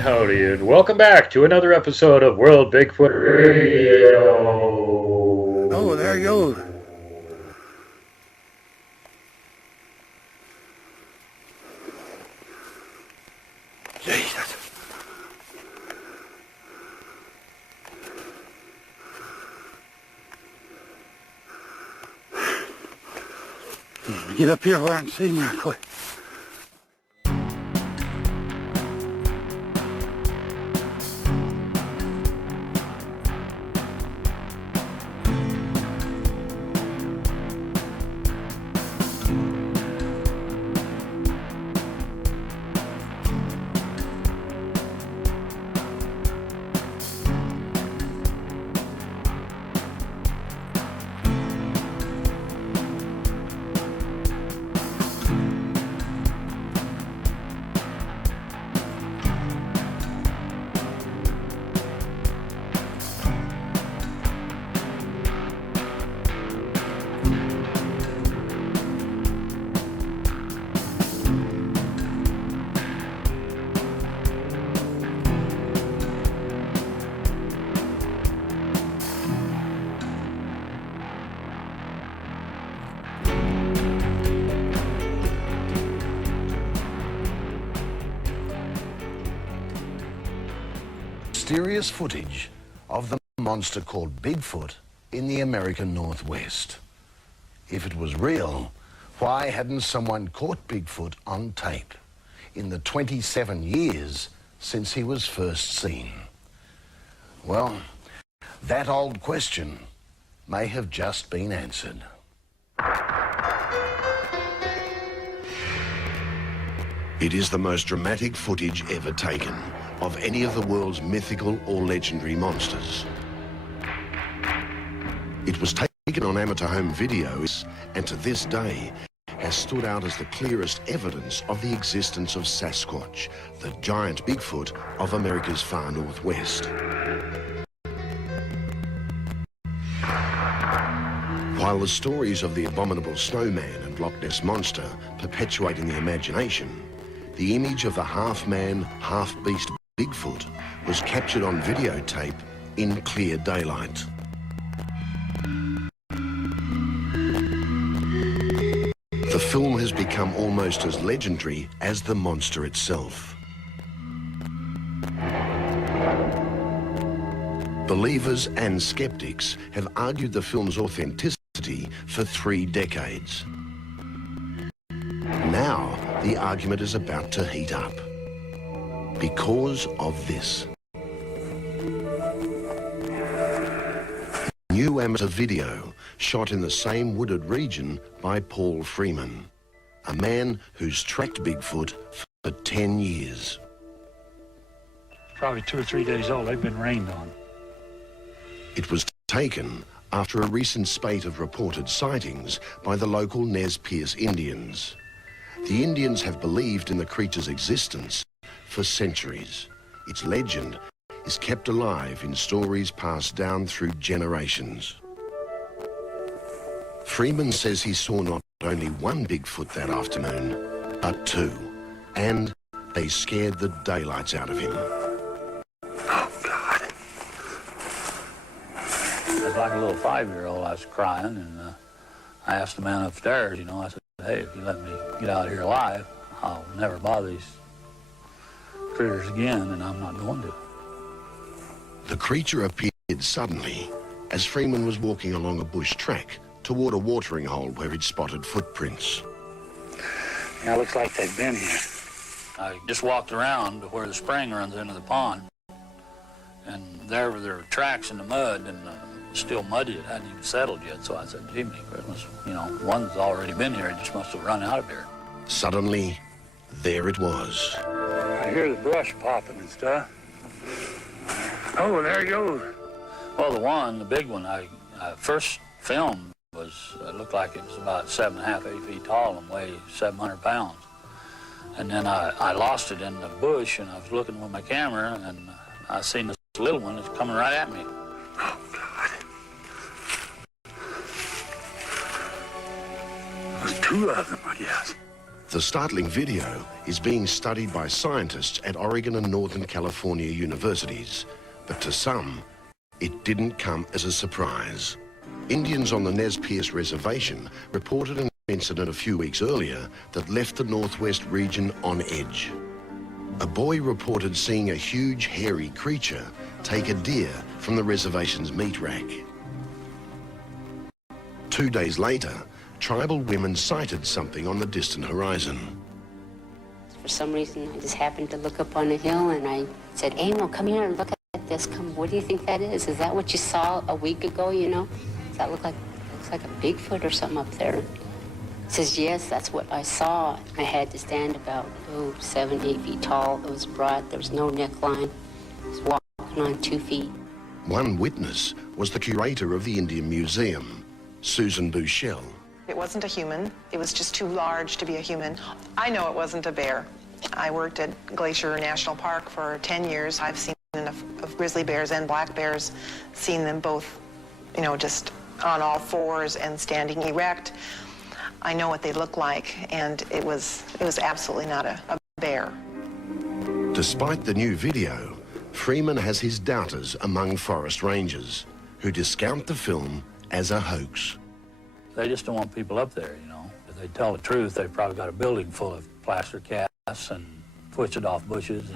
Howdy, and welcome back to another episode of World Bigfoot Radio. Oh, there he goes. Jesus. Get up here where I can see him real quick. Mysterious footage of the monster called Bigfoot in the American Northwest. If it was real, why hadn't someone caught Bigfoot on tape in the 27 years since he was first seen? Well, that old question may have just been answered. It is the most dramatic footage ever taken of any of the world's mythical or legendary monsters. It was taken on amateur home videos and to this day has stood out as the clearest evidence of the existence of Sasquatch, the giant Bigfoot of America's far northwest. While the stories of the abominable snowman and Loch Ness monster perpetuate in the imagination, the image of the half-man, half-beast Bigfoot was captured on videotape in clear daylight. The film has become almost as legendary as the monster itself. Believers and skeptics have argued the film's authenticity for 3 decades. Now, the argument is about to heat up. Because of this. New amateur video shot in the same wooded region by Paul Freeman, a man who's tracked Bigfoot for 10 years. Probably 2 or 3 days old. They've been rained on. It was taken after a recent spate of reported sightings by the local Nez Perce Indians. The Indians have believed in the creature's existence for centuries. Its legend is kept alive in stories passed down through generations. Freeman says he saw not only one Bigfoot that afternoon, but 2, and They scared the daylights out of him. Oh, God. I was like a little 5-year-old. I was crying, and I asked the man upstairs, you know, I said, hey, if you let me get out of here alive, I'll never bother these critters again, and I'm not going to. The creature appeared suddenly as Freeman was walking along a bush track toward a watering hole where he'd spotted footprints. Yeah, it looks like they've been here. I just walked around to where the spring runs into the pond, and there were tracks in the mud, and still muddy. It hadn't even settled yet, so I said, gee, Christmas, you know, one's already been here. It just must have run out of here. Suddenly, there it was. I hear the brush popping and stuff. Oh, there he goes. Well, the big one I first filmed was, looked like it was about 7.5, 8 feet tall and weighed 700 pounds. And then I lost it in the bush, and I was looking with my camera, and I seen this little one that's coming right at me. Oh, God. There's 2 of them, I guess. The startling video is being studied by scientists at Oregon and Northern California universities, but to some, it didn't come as a surprise. Indians on the Nez Perce Reservation reported an incident a few weeks earlier that left the Northwest region on edge. A boy reported seeing a huge hairy creature take a deer from the reservation's meat rack. 2 days later, tribal women sighted something on the distant horizon. For some reason, I just happened to look up on a hill, and I said, Amo, come here and look at this. Come, what do you think that is? Is that what you saw a week ago, you know? Does that looks like a Bigfoot or something up there? He says, yes, that's what I saw. I had to stand about, 7, 8 feet tall. It was broad. There was no neckline. I was walking on 2 feet. One witness was the curator of the Indian Museum, Susan Bushell. It wasn't a human. It was just too large to be a human. I know it wasn't a bear. I worked at Glacier National Park for 10 years. I've seen enough of grizzly bears and black bears, seen them both, you know, just on all fours and standing erect. I know what they look like, and it was absolutely not a bear. Despite the new video, Freeman has his doubters among forest rangers who discount the film as a hoax. They just don't want people up there, you know. If they tell the truth, they've probably got a building full of plaster casts and twisted off bushes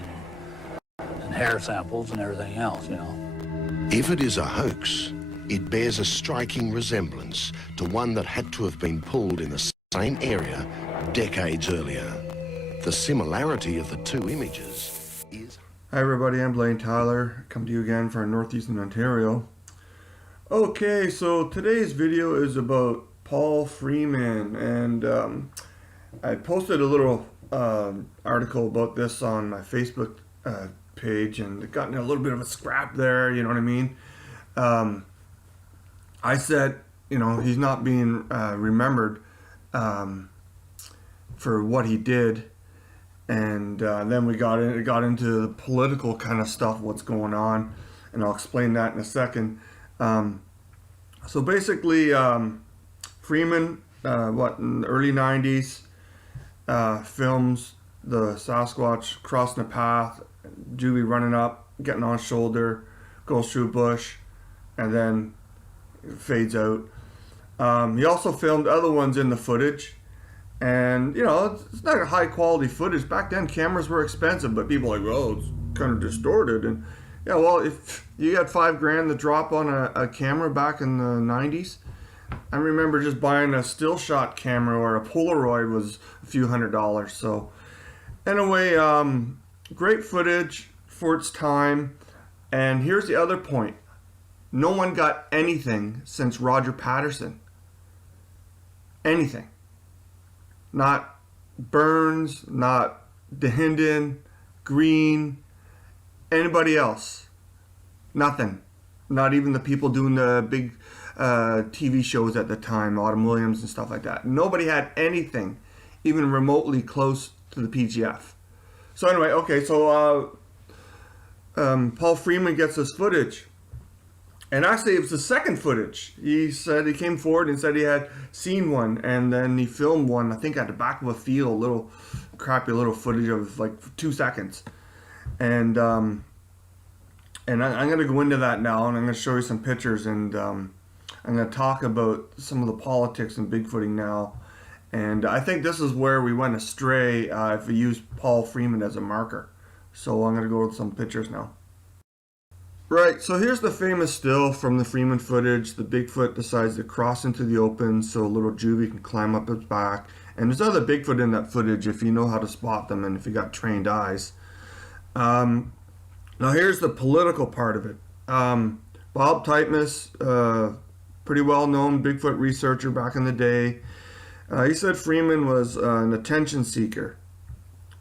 and hair samples and everything else, you know. If it is a hoax, it bears a striking resemblance to one that had to have been pulled in the same area decades earlier. The similarity of the 2 images is... Hi everybody, I'm Blaine Tyler, come to you again from Northeastern Ontario. Okay, so today's video is about Paul Freeman, and I posted a little article about this on my Facebook page, and it got in a little bit of a scrap there, you know what I mean? I said, you know, he's not being remembered for what he did, and then it got into the political kind of stuff, what's going on, and I'll explain that in a second. So basically, Freeman, in the early 90s, films the Sasquatch crossing the path, Julie running up, getting on shoulder, goes through a bush, and then fades out. He also filmed other ones in the footage, and you know, it's not a high quality footage. Back then cameras were expensive, but people were like, well, it's kind of distorted. And yeah, well, if you got $5,000 to drop on a camera back in the 90s, I remember just buying a still shot camera or a Polaroid was a few $100s. So anyway, great footage for its time. And here's the other point. No one got anything since Roger Patterson. Anything. Not Burns, not DeHinden, Green, anybody else. Nothing. Not even the people doing the big TV shows at the time, Autumn Williams and stuff like that. Nobody had anything even remotely close to the PGF. So anyway, okay, so Paul Freeman gets this footage. And actually, it was the second footage. He said he came forward and said he had seen one, and then he filmed one, I think at the back of a field, little crappy little footage of like 2 seconds. And I'm going to go into that now, and I'm going to show you some pictures, and I'm going to talk about some of the politics in Bigfooting now. And I think this is where we went astray if we use Paul Freeman as a marker. So I'm going to go with some pictures now. Right, so here's the famous still from the Freeman footage. The Bigfoot decides to cross into the open so little Juvie can climb up its back. And there's other Bigfoot in that footage if you know how to spot them and if you got trained eyes. Now here's the political part of it. Bob Titmus, pretty well-known Bigfoot researcher back in the day, he said Freeman was an attention seeker.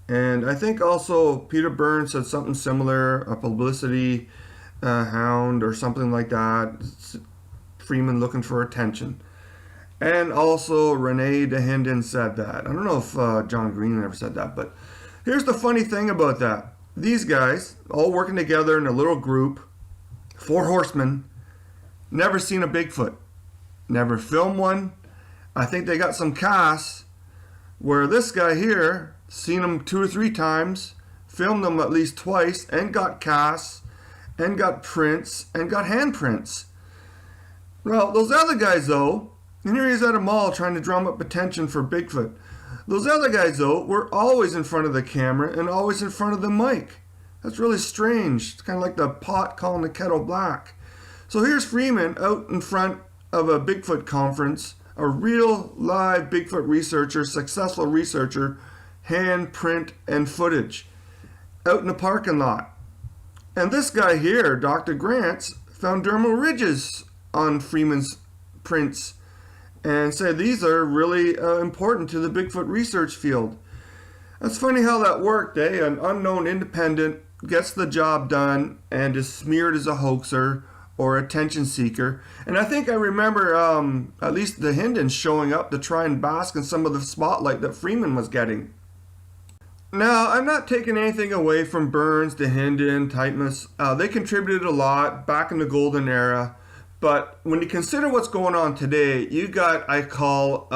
And I think also Peter Burns said something similar, a publicity hound or something like that. Freeman looking for attention. And also Renee DeHinden said that. I don't know if John Green ever said that, but here's the funny thing about that. These guys, all working together in a little group, 4 horsemen, never seen a Bigfoot. Never filmed one. I think they got some casts where this guy here seen them 2 or 3 times, filmed them at least twice, and got casts, and got prints, and got handprints. Well, those other guys though, and here he's at a mall trying to drum up attention for Bigfoot. Those other guys though were always in front of the camera and always in front of the mic. That's really strange. It's kind of like the pot calling the kettle black. So here's Freeman out in front of a Bigfoot conference, a real live Bigfoot researcher, successful researcher, hand, print, and footage, out in a parking lot. And this guy here, Dr. Grants, found dermal ridges on Freeman's prints and said these are really important to the Bigfoot research field. That's funny how that worked, eh? An unknown independent gets the job done and is smeared as a hoaxer or attention seeker. And I think I remember at least the Hindens showing up to try and bask in some of the spotlight that Freeman was getting. Now, I'm not taking anything away from Burns, DeHinden, Titmus. They contributed a lot back in the golden era. But when you consider what's going on today, you got, I call,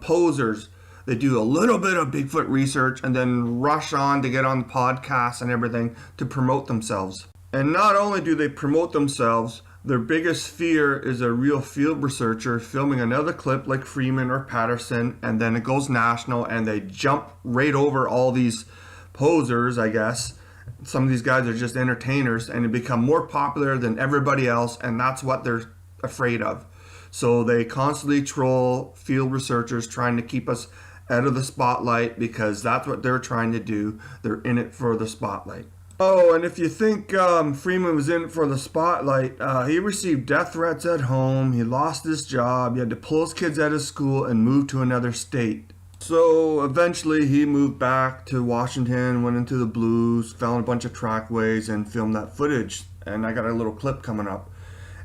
posers. They do a little bit of Bigfoot research and then rush on to get on the podcasts and everything to promote themselves. And not only do they promote themselves, their biggest fear is a real field researcher filming another clip like Freeman or Patterson, and then it goes national and they jump right over all these posers, I guess. Some of these guys are just entertainers and they become more popular than everybody else, and that's what they're afraid of. So they constantly troll field researchers trying to keep us out of the spotlight because that's what they're trying to do. They're in it for the spotlight. Oh, and if you think Freeman was in it for the spotlight, he received death threats at home, he lost his job, he had to pull his kids out of school and move to another state. So eventually he moved back to Washington, went into the blues, found a bunch of trackways and filmed that footage. And I got a little clip coming up.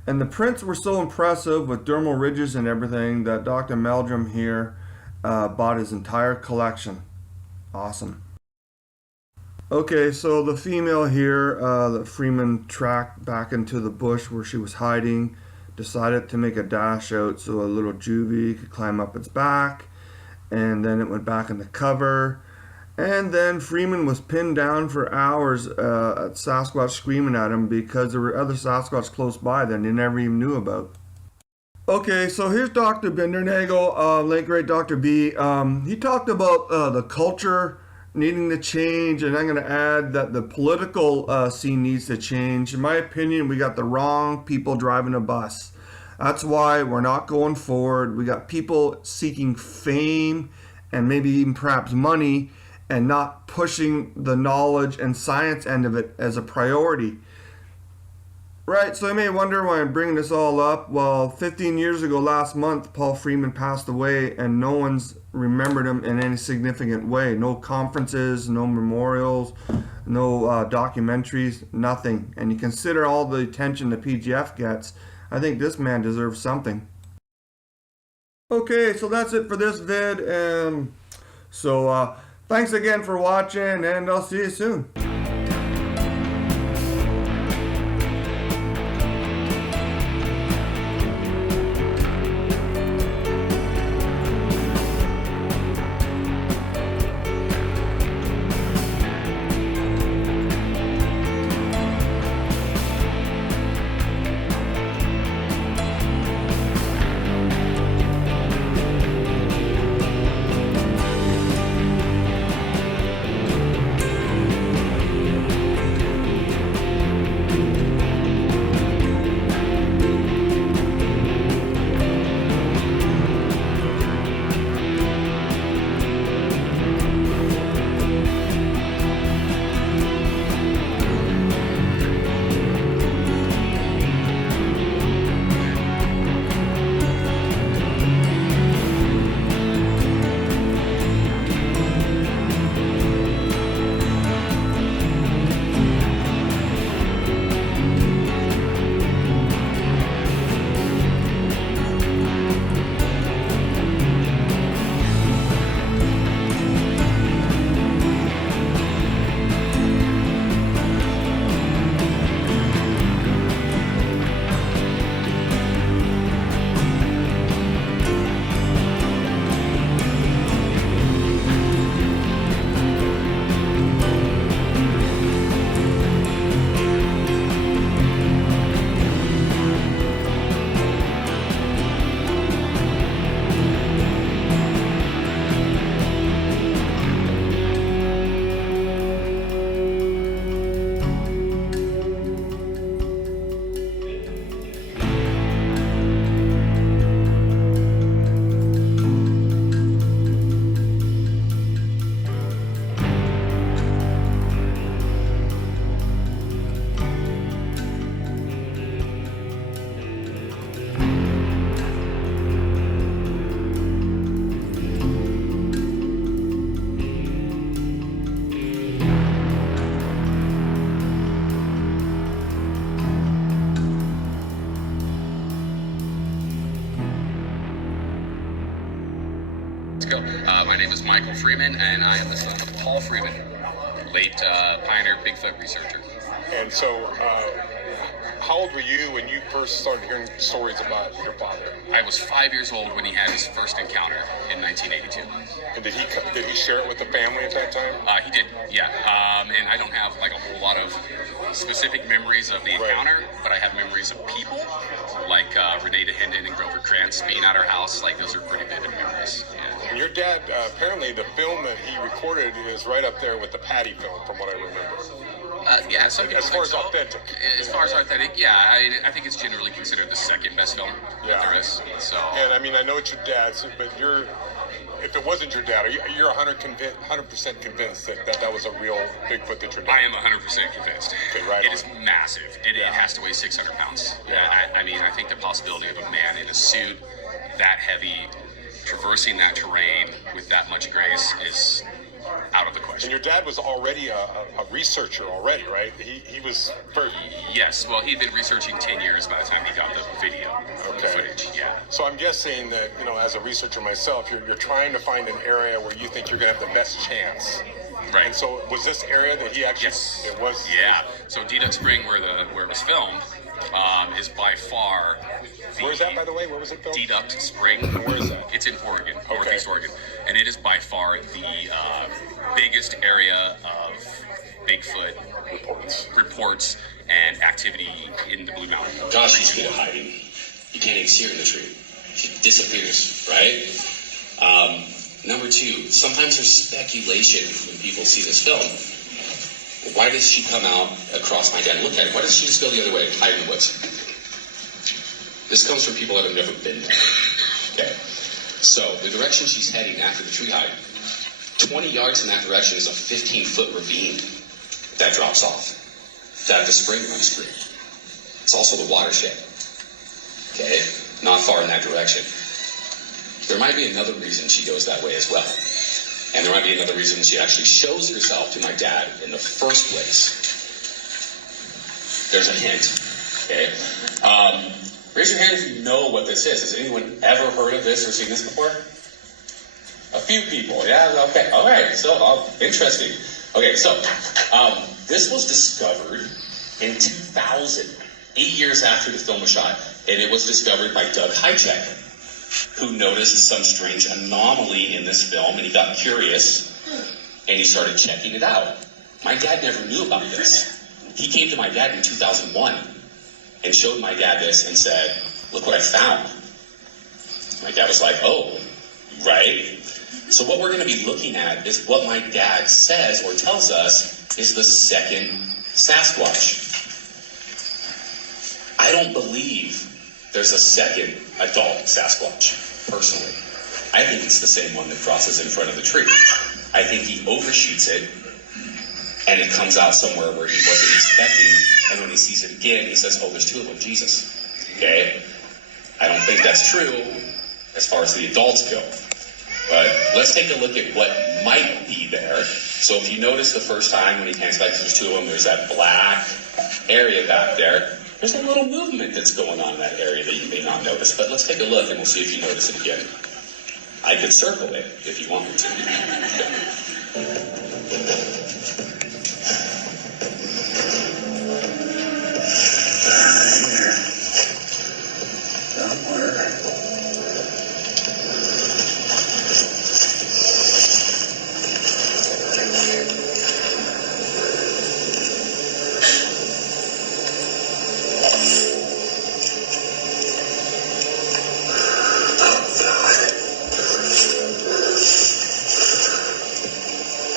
And the prints were so impressive with dermal ridges and everything that Dr. Meldrum here bought his entire collection. Awesome. Okay, so the female here that Freeman tracked back into the bush where she was hiding decided to make a dash out so a little juvie could climb up its back, and then it went back in the cover, and then Freeman was pinned down for hours at Sasquatch screaming at him because there were other Sasquatch close by that he never even knew about. Okay, so here's Dr. Bindernagel, late great Dr. B. He talked about the culture needing to change, and I'm going to add that the political scene needs to change. In my opinion, we got the wrong people driving a bus. That's why we're not going forward. We got people seeking fame and maybe even perhaps money and not pushing the knowledge and science end of it as a priority. Right, so you may wonder why I'm bringing this all up. Well, 15 years ago last month, Paul Freeman passed away and no one's remembered him in any significant way. No conferences, no memorials, no documentaries, nothing. And you consider all the attention the PGF gets, I think this man deserves something. Okay, so that's it for this vid. Thanks again for watching, and I'll see you soon. name is Michael Freeman, and I am the son of Paul Freeman, late pioneer Bigfoot researcher. And so, how old were you when you first started hearing stories about your father? I was 5 years old when he had his first encounter in 1982. And did he share it with the family at that time? He did, yeah. And I don't have like a whole lot of specific memories of the encounter, but I have memories of people, like Renee DeHenden and Grover Krantz being at our house. Like, those are pretty vivid memories. Yeah. And your dad, apparently the film that he recorded is right up there with the Patty film, from what I remember. Yeah, some people as far think as so. authentic. As far as authentic, yeah, I think it's generally considered the second best film that there is. So. And I mean, I know it's your dad's, but if it wasn't your dad, you're 100% convinced that was a real Bigfoot that your dad. I am 100% convinced. Okay, right. It is massive. It has to weigh 600 pounds. Yeah. I mean, I think the possibility of a man in a suit that heavy traversing that terrain with that much grace is out of the question. And your dad was already a researcher already, right? He was... Yes, well, he'd been researching 10 years by the time he got the video footage, yeah. So I'm guessing that, as a researcher myself, you're trying to find an area where you think you're going to have the best chance. Right. And so was this area that he actually... Yes. It was... Yeah. So Deduck Spring, where it was filmed, is by far... Where is that, by the way? Where was it filmed? Deduck Spring. Where is that? It's in Oregon, Northeast Oregon. And it is by far the biggest area of Bigfoot reports and activity in the Blue Mountain. Gosh, she's good at hiding. You can't even see her in the tree. She disappears, right? Number two, sometimes there's speculation when people see this film. Why does she come out across my dad and look at it? Why doesn't she just go the other way and hide in the woods? This comes from people that have never been there. Okay. So the direction she's heading after the tree hide, 20 yards in that direction is a 15-foot ravine that drops off, that the spring runs through. It's also the watershed. Okay? Not far in that direction. There might be another reason she goes that way as well. And there might be another reason she actually shows herself to my dad in the first place. There's a hint. Okay? Raise your hand if you know what this is. Has anyone ever heard of this or seen this before? A few people. Yeah, okay. All right. So, interesting. Okay, so this was discovered in 2000, 8 years after the film was shot. And it was discovered by Doug Hychek, who noticed some strange anomaly in this film, and he got curious, and he started checking it out. My dad never knew about this. He came to my dad in 2001 and showed my dad this and said, "Look what I found." My dad was like, "Oh, right." So what we're going to be looking at is what my dad says or tells us is the second Sasquatch. I don't believe there's a second adult Sasquatch, personally. I think it's the same one that crosses in front of the tree. I think he overshoots it, and it comes out somewhere where he wasn't expecting, and when he sees it again, he says, "Oh, there's two of them, Jesus." Okay? I don't think that's true as far as the adults go. But let's take a look at what might be there. So if you notice the first time when he comes back, there's two of them, there's that black area back there. There's a little movement that's going on in that area that you may not notice. But let's take a look and we'll see if you notice it again. I could circle it if you want me to.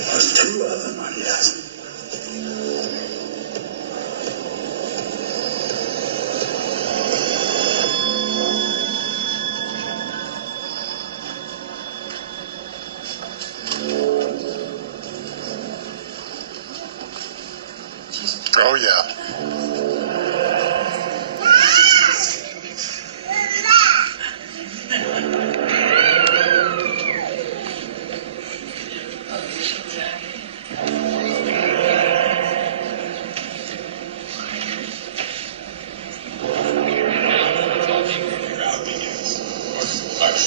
There's two of them, I guess. Oh, yeah.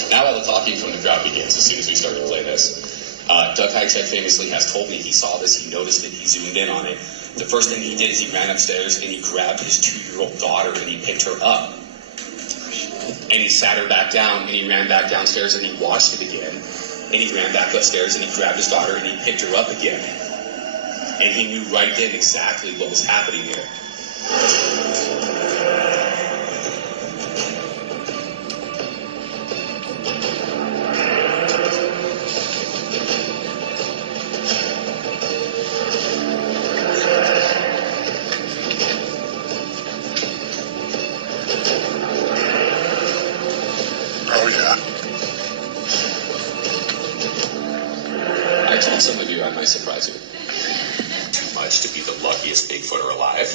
Now the talking from the crowd begins as soon as we start to play this. Doug Heichek famously has told me he saw this, he noticed it, he zoomed in on it. The first thing he did is he ran upstairs and he grabbed his 2-year-old daughter and he picked her up. And he sat her back down and he ran back downstairs and he watched it again. And he ran back upstairs and he grabbed his daughter and he picked her up again. And he knew right then exactly what was happening there. Oh, yeah. I told some of you I might surprise you. Too much to be the luckiest Bigfooter alive.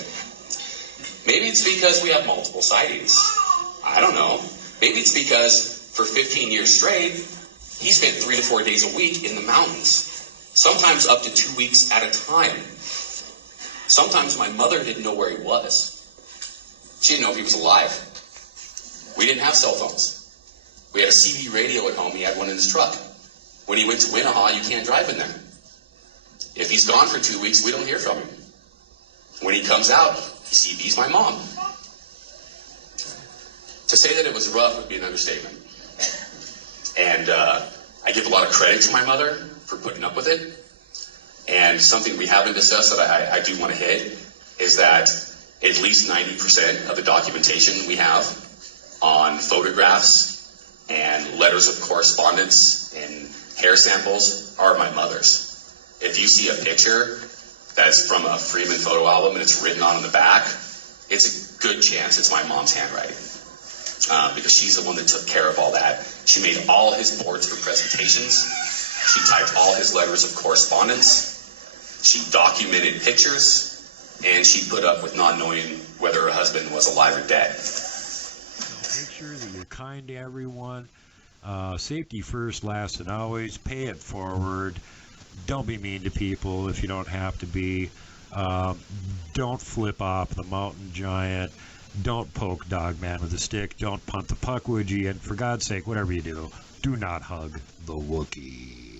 Maybe it's because we have multiple sightings. I don't know. Maybe it's because for 15 years straight, he spent 3 to 4 days a week in the mountains. Sometimes up to 2 weeks at a time. Sometimes my mother didn't know where he was. She didn't know if he was alive. We didn't have cell phones. We had a CB radio at home. He had one in his truck. When he went to Winnahaw, you can't drive in there. If he's gone for 2 weeks, we don't hear from him. When he comes out, he CB's my mom. To say that it was rough would be an understatement. And I give a lot of credit to my mother for putting up with it. And something we haven't discussed that I do want to hit is that at least 90% of the documentation we have on photographs and letters of correspondence and hair samples are my mother's. If you see a picture that's from a Freeman photo album and it's written on the back, it's a good chance it's my mom's handwriting. Because she's the one that took care of all that. She made all his boards for presentations. She typed all his letters of correspondence. She documented pictures. And she put up with not knowing whether her husband was alive or dead. Make sure that you're kind to everyone. Safety first, last, and always. Pay it forward. Don't be mean to people if you don't have to be. Don't flip off the mountain giant. Don't poke Dogman with a stick. Don't punt the puck, would you? And for God's sake, whatever you do not hug the Wookiee.